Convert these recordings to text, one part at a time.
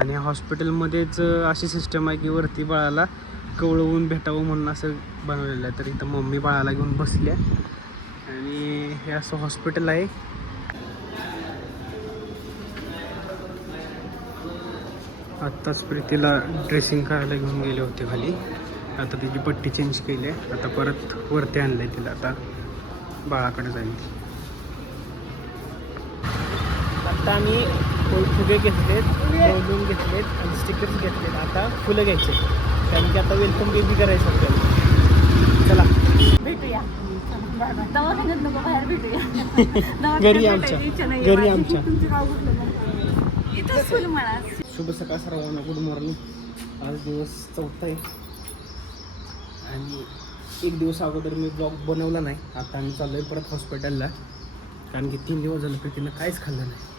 आणि हॉस्पिटलमध्येच अशी सिस्टम आहे की वरती बाळाला कवळवून भेटावं म्हणून असं बनवलेलं आहे. तर इथं मम्मी बाळाला घेऊन बसल्या आणि हे असं हॉस्पिटल आहे. आत्ताच प्रीतीला ड्रेसिंग करायला घेऊन गेले होते खाली. आता तिची पट्टी चेंज केली आहे. आता परत वरती आणलं आहे तिला. आता बाळाकडे जाईल. आता आम्ही फुगे घेतलेत, बलून घेतलेत आणि स्टिकर्स घेतलेत. आता फुलं घ्यायचे कारण की आता वेलकम बेबी करायचं आपल्याला. चला भेटूया दवाखान्यात नको, बाहेर भेटूया घरी आमच्या. घरी आमच्या. इथंच फुल म्हणा. शुभ सकाळ सर्वांना. Good morning. आज दिवस 4था आहे आणि एक दिवस अगोदर मी ब्लॉग बनवला नाही. आता आम्ही चाललो आहे परत हॉस्पिटलला कारण की 3 दिवस झालं प्रीतीनं काहीच खाल्लं नाही.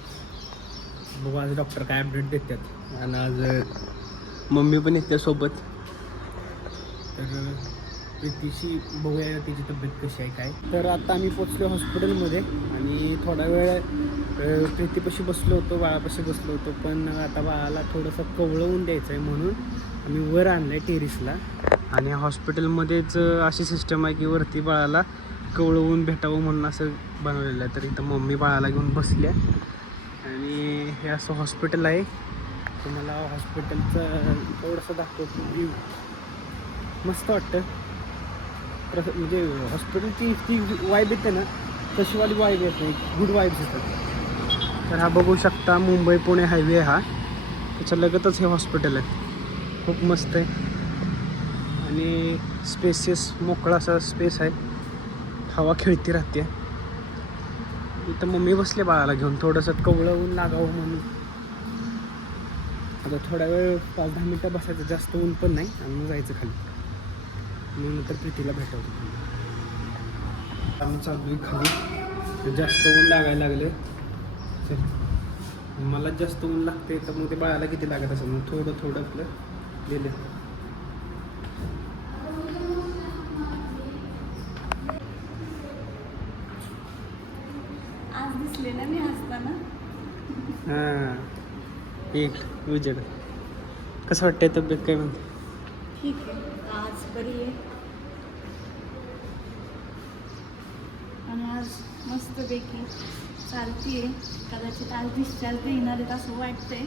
बघू आज डॉक्टर काय अपडेट देतात. आणि आज मम्मी पण येते सोबत. तर प्रीतीशी बघूया तिची तब्येत कशी आहे काय. तर आता आम्ही पोचलो हॉस्पिटलमध्ये आणि थोडा वेळ प्रीतीपाशी बसलो होतो, बाळापाशी बसलो होतो. पण आता बाळाला थोडंसं कवळवून द्यायचं आहे म्हणून आम्ही वर आणलं आहे टेरिसला. आणि हॉस्पिटलमध्येच अशी सिस्टम आहे की वरती बाळाला कवळवून भेटावं म्हणून असं बनवलेलं आहे. तर इथं मम्मी बाळाला घेऊन बसल्या आणि हे असं हॉस्पिटल आहे. तुम्हाला हॉस्पिटलचं थोडंसं दाखवतो व्ह्यू. मस्त वाटतं. म्हणजे हॉस्पिटलची ती वाईब येते ना तशीवाली वाईब येते. गुड वाईब्स येतात. तर हा बघू शकता मुंबई पुणे हायवे हा. त्याच्या लगतच हे हॉस्पिटल आहे. खूप मस्त आहे आणि स्पेसियस मोकळा असा स्पेस आहे. हवा खेळती राहते. इथं मम्मी बसले बाळाला घेऊन थोडंसं कवळवून लागावं म्हणून. आता थोडा वेळ 5-10 मिनटं बसायचं, जास्त ऊन पण नाही आणि मग जायचं खाली. मी नंतर प्रीतीला भेटवतो. आम्ही चालू खाली. जास्त ऊन लागायला लागले. मला जास्त ऊन लागते तर मग ते बाळाला किती लागत असेल. मग थोडं थोडं आपलं गेलं. आज दिसले ना मी हसताना. हां एक उजेड. कसं वाटतंय तब्येत काय म्हणते. ठीक आहे, आज बरी आहे आणि आज मस्तपैकी चालती आहे. कदाचित आज डिस्चार्ज देणार आहेत असं वाटतंय.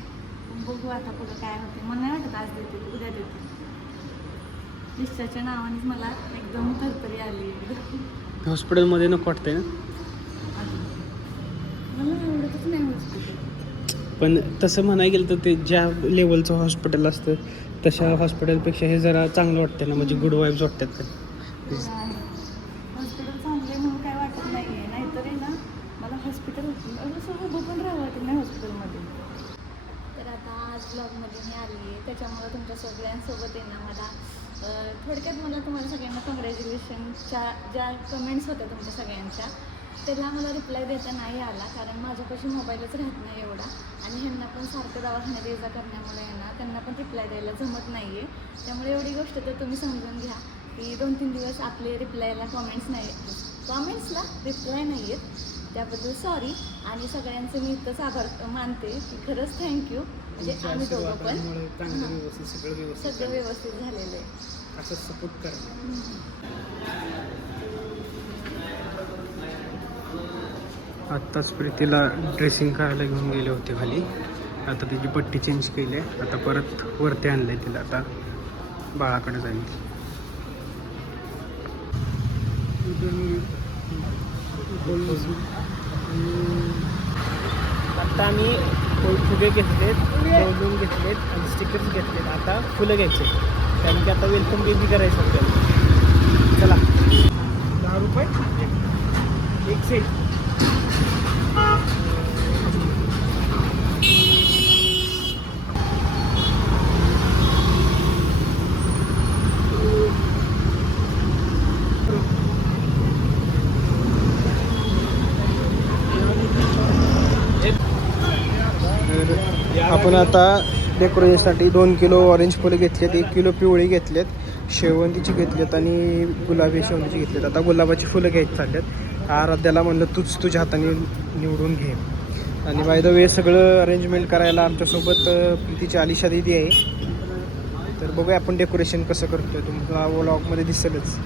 पण बघू आता पुढं काय होते. मला नाही वाटत आज देते, उद्या देते. डिस्चार्जच्या नावानेच मला एकदम थरथरी आली. हॉस्पिटलमध्ये नको वाटतंय ना. मला आवडतच नाही हॉस्पिटल. पण तसं म्हणायला गेलं तर ते ज्या लेवलचं हॉस्पिटल असतं तशा हॉस्पिटलपेक्षा हे जरा चांगलं वाटतं ना. म्हणजे गुड वाईब्स वाटतात का. हॉस्पिटल चांगले म्हणून काय वाटत नाही आहे. नाहीतरी ना मला हॉस्पिटल असं उभं पण राहावं वाटत नाही हॉस्पिटलमध्ये. तर आता आज ब्लॉगमध्ये मी आली आहे त्याच्यामुळं तुमच्या सगळ्यांसोबत आहे ना मला थोडक्यात मला तुम्हाला सगळ्यांना कॉंग्रॅच्युलेशनच्या ज्या कमेंट्स होत्या तुमच्या सगळ्यांच्या त्याला मला रिप्लाय देता नाही आला. कारण माझ्यापाशी मोबाईलच राहत नाही एवढा आणि ह्यांना पण सारखं दवाखान्यात ये जा करण्यामुळे आहे ना त्यांना पण रिप्लाय द्यायला जमत नाही आहे. त्यामुळे एवढी गोष्ट तर तुम्ही समजून घ्या की 2-3 दिवस आपले रिप्लायला कॉमेंट्सला रिप्लाय नाही आहेत. त्याबद्दल सॉरी. आणि सगळ्यांचे मी इतकंच आभार मानते की खरंच थँक्यू. म्हणजे आम्ही दोघं पण सगळं व्यवस्थित झालेलं आहे. असं सपोर्ट करा. आत्ताच प्रीतीला ड्रेसिंग करायला घेऊन गेले होते खाली. आता तिची पट्टी चेंज केली आहे. आता परत वरती आणलं आहे तिला. आता बाळाकडे जाईल. आता आम्ही फुगे घेतलेत, बलून घेतलेत आणि स्टिकर्स घेतलेत. आता फुलं घ्यायचे कारण की आता वेलकम बेबी करायचं आपल्याला. चला 10 रुपये एक सेट. आपण आता डेकोरेशनसाठी 2 किलो ऑरेंज फुलं घेतलेत, 1 किलो पिवळी घेतलेत, शेवंतीची घेतलेत आणि गुलाबी शेवंतीची घेतलेत. आता गुलाबाची फुलं घ्यायची चालल्यात. आराध्याला म्हणलं तूच तुझ्या हाताने निवडून घे. आणि बाय द वे सगळं अरेंजमेंट करायला आमच्यासोबत प्रीतीची आलिशा दीदी आहे. तर बघूया आपण डेकोरेशन कसं करतोय, तुम्हाला व्लॉगमध्ये दिसेलच.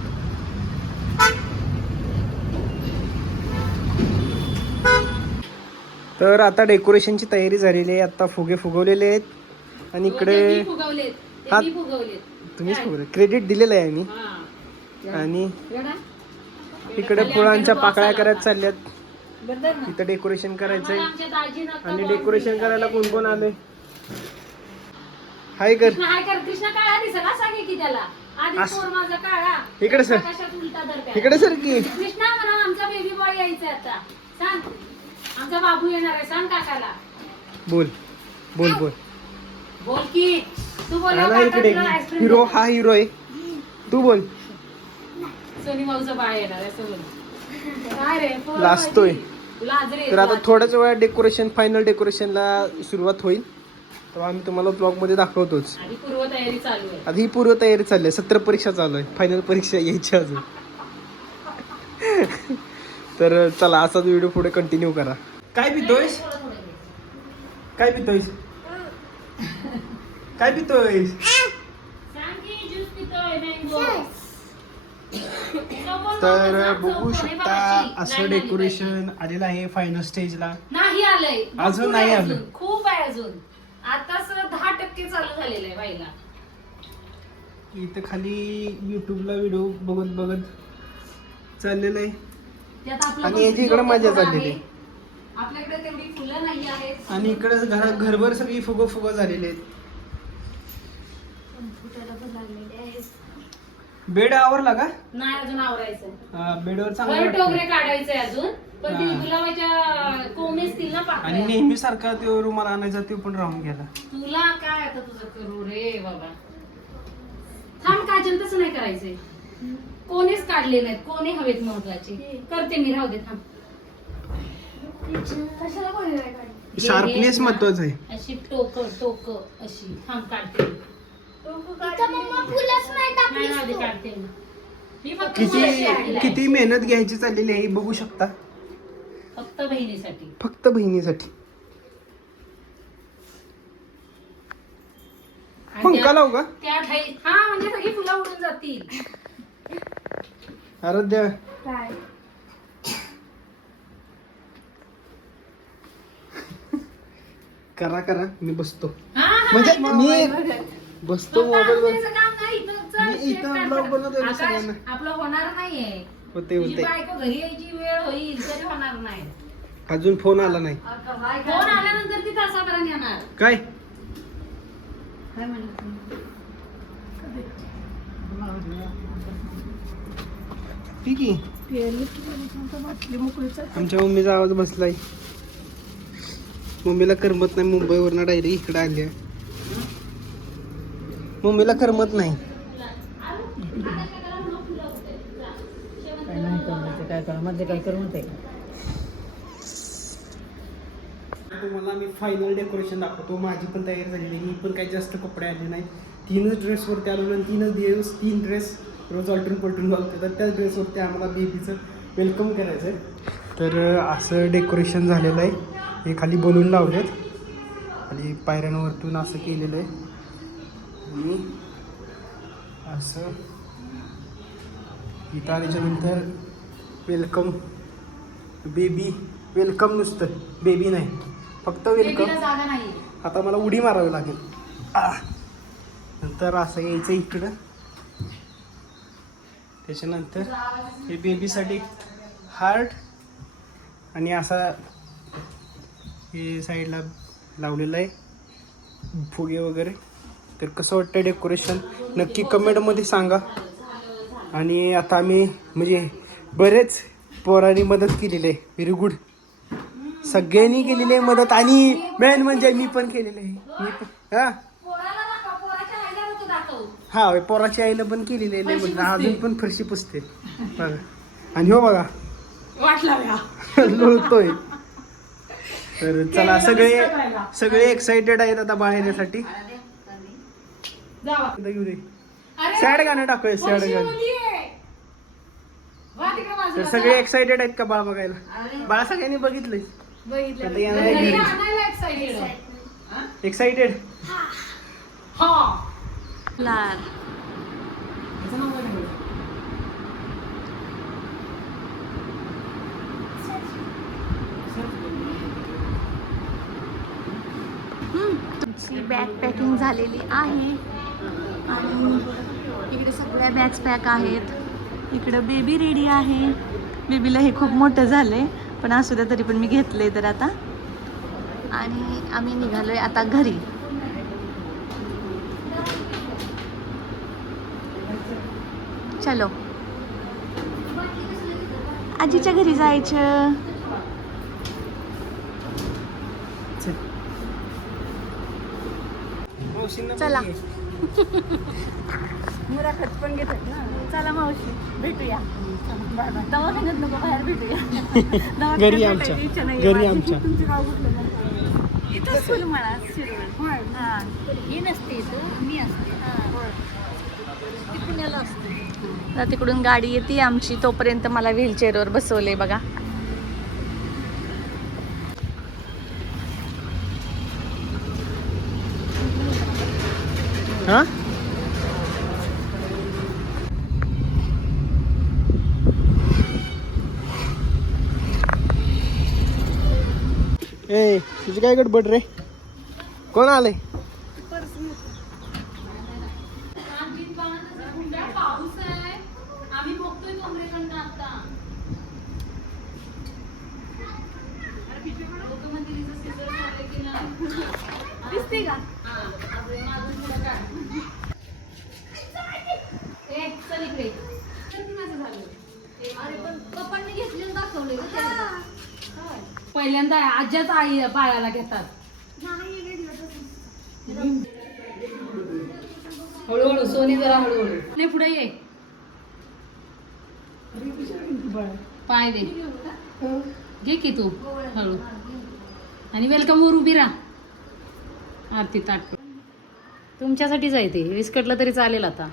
तर आता डेकोरेशनची तयारी झालेली आहे. आता फुगे फुगवलेले आहेत आणि इकडे हा तुम्हीच फुगवले, क्रेडिट दिलेलं आहे मी. आणि इकडे फुलांच्या पाकळ्या करायला चालल्यात. इथं डेकोरेशन करायचंय. आणि डेकोरेशन करायला कोण कोण आले? हाय कर इकडे सर, इकडे सर की कृष्णा म्हणा आमचा बेबी बॉय यायचा आता. सांग आमचा बाबू येणार आहे, सांग काकाला. बोल बोल बोल बोल की तू बोल. इकडे हिरो, हा हिरो आहे. तू बोल. सोनी माऊचा बाळ येणार आहे, सोनी काय रे लाजतोय. लाजरे. तर आता थोड्याच वेळात डेकोरेशन, फायनल डेकोरेशनला सुरुवात होईल. तर आम्ही तुम्हाला ब्लॉग मध्ये दाखवतोच. आणि पूर्व तयारी चालू आहे. आता ही पूर्व तयारी चालली आहे. 17 परीक्षा चालू आहे, फायनल परीक्षा यायची अजून. तर चला असाच व्हिडिओ पुढे कंटिन्यू करा. काय पितोयस? काय पितोयस? काय पितोयस? तर बघू शकता असं डेकोरेशन आलेलं आहे फायनल स्टेजला. नाही आलंय अजून नाही आलं. खूप आहे अजून. आता 10% चालू झालेलं आहे व्हायला. इथं खाली युट्यूबला व्हिडिओ बघत बघत चाललेलं आहे. आणि याची इकडे मजा चाललेली. आपल्याकडे तेवढी फुलं नाही आहेत. आणि इकडे घरभर सगळी फुगो फुगो झालेली आहेत. बेड आवरला का? नाही अजून आवरायचं. बेडवर चांगलं टोगरे काढायचंय अजून. पण ती गुलाबाच्या कोंबेच तील ना पाकळ्या. आणि नेहमी सारखा तो रुमाल आणायचा तो पण राहून गेला. तुला काय आता तुझं करू रे बाबा. थांब काजल, तसं नाही करायचंय. कोणीच काढले नाहीत, कोणी हवेत महत्वाचे. करते मी, राहू दे थांब. शार्पनेस महत्वाचं आहे. अशी टोक टोक अशी. थांब काढते. काढते मी. किती मेहनत घ्यायची चाललेली आहे बघू शकता. फक्त बहिणीसाठी. फक्त बहिणीसाठी. पंखा लावू का? हा म्हणजे सगळी फुलं उडून जातील. आराध्या काय करा करा, मी बसतो. म्हणजे मी बसतो मोबाईल इथं ब्लॉग बनवतोय सगळ्यांना. आपलं होणार नाहीये. होते होते. बायको घरी यायची वेळ होईल तरी होणार नाही. अजून फोन आला नाही. फोन आल्यानंतर ती तासाभराने येणार. काय काय म्हणत ठीक आहे. आमच्या मम्मीचा आवाज बसलाय. मम्मीला करमत नाही, मुंबईवरनं डायरेक्ट इकडे आली. मम्मीला करमत नाही. तुम्हाला मी फायनल डेकोरेशन दाखवतो. माझी पण तयारी झालेली. मी पण काही जास्त कपडे आले नाही. 3च ड्रेसवरती आलो आणि 3च दिवस 3 ड्रेस रोज ऑल्टून पलटून घालतो. तर त्याच ड्रेसवरती आम्हाला बेबीचं वेलकम करायचं आहे. तर असं डेकोरेशन झालेलं आहे. हे खाली बलून लावलेत, खाली पायऱ्यांवरतून असं केलेलं आहे. आणि असं इथं आल्याच्यानंतर वेलकम बेबी. वेलकम नुसतं, बेबी नाही, फक्त वेलकम. आता मला उडी मारावी लागेल. नंतर असं यायचं इकडं. त्याच्यानंतर हे बेबीसाठी हार्ट. आणि असा हे साईडला लावलेलं आहे फुगे वगैरे. तर कसं वाटतं डेकोरेशन नक्की कमेंटमध्ये सांगा. आणि आता आम्ही म्हणजे बरेच पोरांनी मदत केलेली आहे. Very good. सगळ्यांनी केलेली आहे मदत. आणि मेन म्हणजे मी पण केलेलं आहे. मी पण हा पोराच्या आईला पण केलेली आहे. म्हणजे अजून पण फरशी पुसते बघा. आणि हो बघा लोळतोय. तर चला सगळे एक्साइटेड आहेत आता बाहेर येण्यासाठी. सॅड गाणं टाकूया. सॅड गाणं. तर सगळे एक्साइटेड आहेत का बाळ बघायला? बाळ सगळ्यांनी बघितलंय. आता येणार आहे घरी. एक्साइटेड. लार तुमची बॅग पॅकिंग झालेली आहे आणि इकडे सगळ्या बॅग्स पॅक आहेत. इकडं बेबी रेडी आहे. बेबीला हे खूप मोठं झालंय पण असू द्या तरी पण मी घेतलंय तर आता. आणि आम्ही निघालोय आता घरी. चलो आजीच्या घरी जायचं. चला मुलाखत पण घेतात ना. चला मावशी भेटूया. दवाखान्यात नको बाहेर भेटूया. घरी आमच्या. घरी आमच्या. तुमचं गाव कुठलं मग? इथंच फुल म्हणा शिरोळ. हा ही नसते इथं मी असते. ती पुण्याला असते. तर तिकडून गाडी येते आमची. तोपर्यंत मला व्हीलचेअरवर बसवले बघा. हा ए तुझी काय गडबड रे? कोण आले? आम्ही बघतोय कमरेकडनं आता. दिसते का? चल इकडे. अरे पण पप्पांनी घेतलेलं दाखवले. पहिल्यांदा आज्याच आई पायाला घेतात. हळूहळू सोनी जरा हळूहळू. नाही पुढे ये. पाय दे. घे की तू हळू. आणि वेलकम वर उभी राहा. आरती ताट तुमच्यासाठीच आहे ते. विस्कटलं तरी चालेल आता.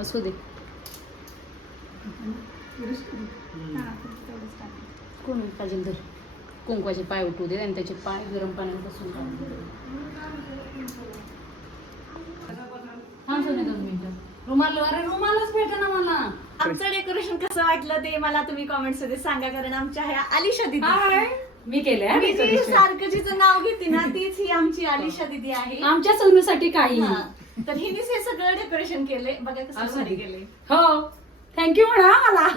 असू दे. कोण काजल धर. कुंकवाचे पाय उठू दे आणि त्याचे पाय गरम पाण्यात बसून थांब सोने 2 मिनिटं. रुमाल. अरे रुमालच भेटेना मला. आमचं डेकोरेशन कसं वाटलं ते मला तुम्ही कॉमेंट्स मध्ये सांगा. कारण आमच्या ह्या आलिशा दिदी. मी केलंय मी जी सारखं जिचं नाव घेते ना तीच ही आमची आलिशा दिदी आहे. आमच्या सोनूसाठी काही. हा. तर हिनेच हे सगळं डेकोरेशन केलंय. बघा कसं भारी केलंय. हो थँक्यू म्हणा मला.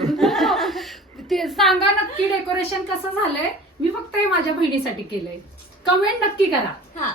ते सांगा नक्की डेकोरेशन कसं झालंय. मी फक्त हे माझ्या बहिणीसाठी केलंय. कमेंट नक्की करा. हा